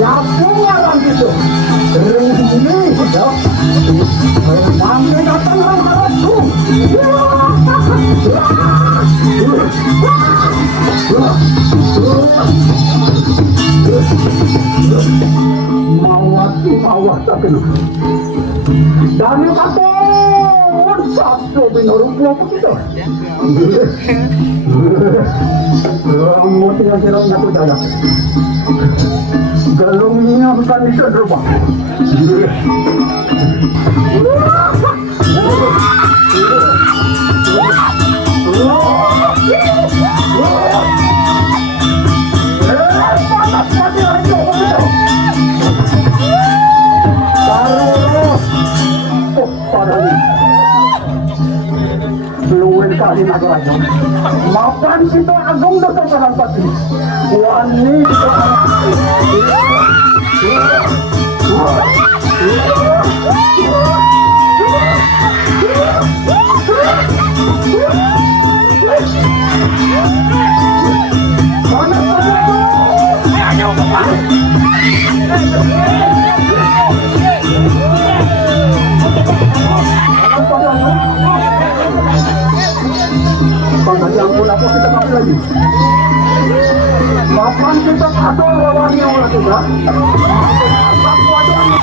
Ya punya orang gitu. Ini ya. Sampai datang orang harapku. Mawat tapi Dani kapur satu binurungnya begitu. Mau tinggal serang satu daya. Galungnya bukan itu rumah. Luwin kali nagaraja. Mapan kita agong datang parang pati. Wani aku kita kasih lagi. Mapan kita atau lawannya orang kita. Aku ada.